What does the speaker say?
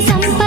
సంప